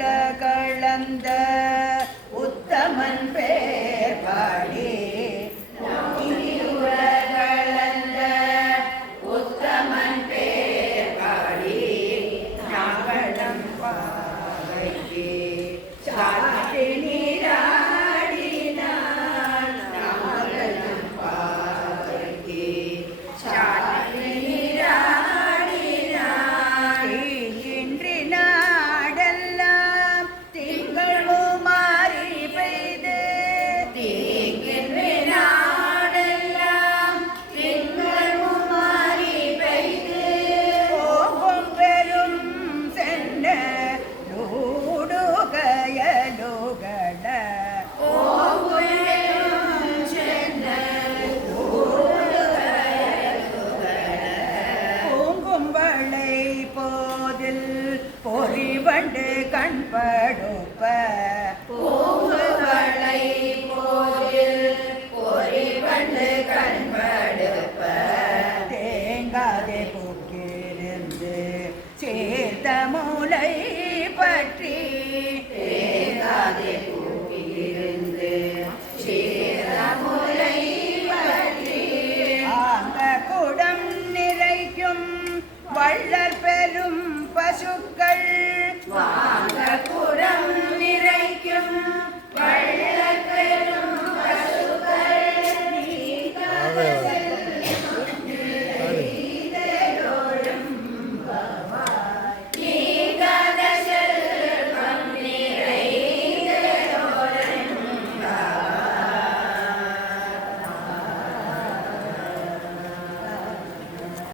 கலந்த உத்தமன் பேர் பாடி கலந்த உத்தமன் பேர் பாடி நாகடம் பாவைக்கு சாத்தி நீராடினான் நாகடம் பாவைக்கு சாத்தி நீராடினான் இன்றி நாடெல்லாம் திங்களும் மாறி பெய்து தீங்கின்றி நாடெல்லாம் திங்களும் மாறி பெய்து போகும் பெரும் சென்ன லூடுகயலுகட பூங்கும்பளை போதில் பொறிவண்டு கண்படுப்ப பூங்கும்பளை போதில் பொறிவண்டு கண்படுப்ப தேங்காதே பூக்கிருந்து சேர்த்த மூளை பற்றி தேங்காதே பூக்கிருந்து சேர்த்த மூளை பற்றி ஆங்க குடம் நிறைக்கும் வள்ளற் பெரும் பசுக்கள் வாங்க குடம்